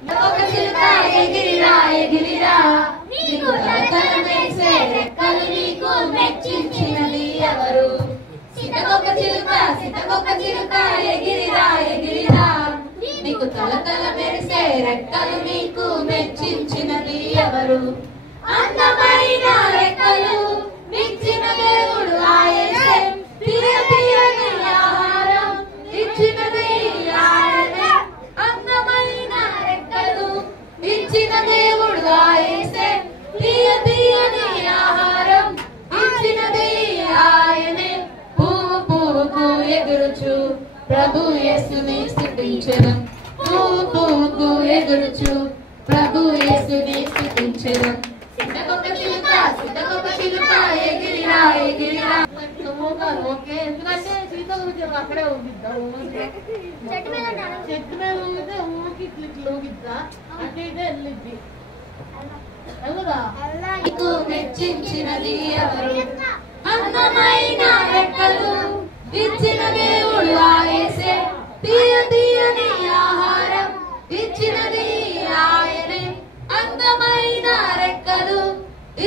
ఒక చిలుక ఎగిరిరా ఎగిరిరా నీకు తలతల మెరిసే రెక్కలు నీకు మెచ్చించినది ఎవరు? సీతకొక చిలుక ఎగిరిరా ఎగిరిరా నీకు తలతల మెరిసే రెక్కలు నీకు మెచ్చించినది ఎవరు? అందమైన రెక్కలు ఇచ్చిన దేవుడు ఆయనే, తీయ తీయని ఆహారం ఇచ్చినది ఆయనే. అందమైన రెక్కలు ఇచ్చిన దేవుడు ఆయనే, తీయ తీయని ఆహారం ఇచ్చినది ఆయనే. పువ్వు పువ్వుకు ఎగురుచు ప్రభు యేసుని స్తుతించెదం. పువ్వు పువ్వుకు ఎగురుచు ప్రభు యేసుని స్తుతించెదం. సీతకొక చిలుక ఎగిరిరా ఎగిరిరా. ఓకే, ఎందుకంటే సీత గురించి అక్కడే ఊగిద్దాం. చెట్టు మీద ఊగితే ఊకి ఇట్లా ఊగిద్దా అంటే ఇదే వెళ్ళిద్ది. నీకు మెచ్చించినది ఎవరు? అందమైన రెక్కలు ఇచ్చిన దేవుడు ఆయనే, తీయ తీయని ఆహారం ఇచ్చినది ఆయనే. అందమైన రెక్కలు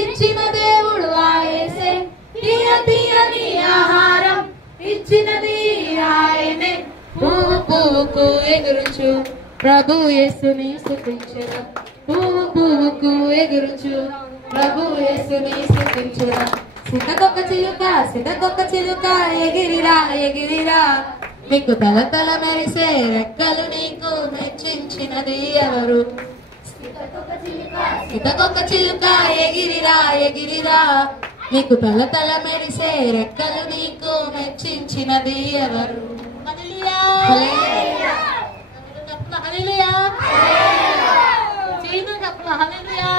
ఇచ్చిన దేవుడు ఆయనే, తీయ తీయని ఆహారం ఇచ్చినది ఆయనే. పువ్వు పువ్వుకు ఎగురుచు ప్రభు యేసుని స్తుతించెదం. పువ్వు పువ్వుకు ఎగురుచు ప్రభు యేసుని స్తుతించెదం. సీతకొక చిలుక ఎగిరిరా ఎగిరిరా నీకు తలతల మెరిసే రెక్కలు నీకు మెచ్చించినది ఎవరు? సీతకొక చిలుక ఎగిరిరా ఎగిరిరా నీకు తలతల మెరిసే రెక్కలు నీకు మెచ్చించినది ఎవరు? హల్లెలూయా హల్లెలూయా హల్లెలూయా హల్లెలూయా.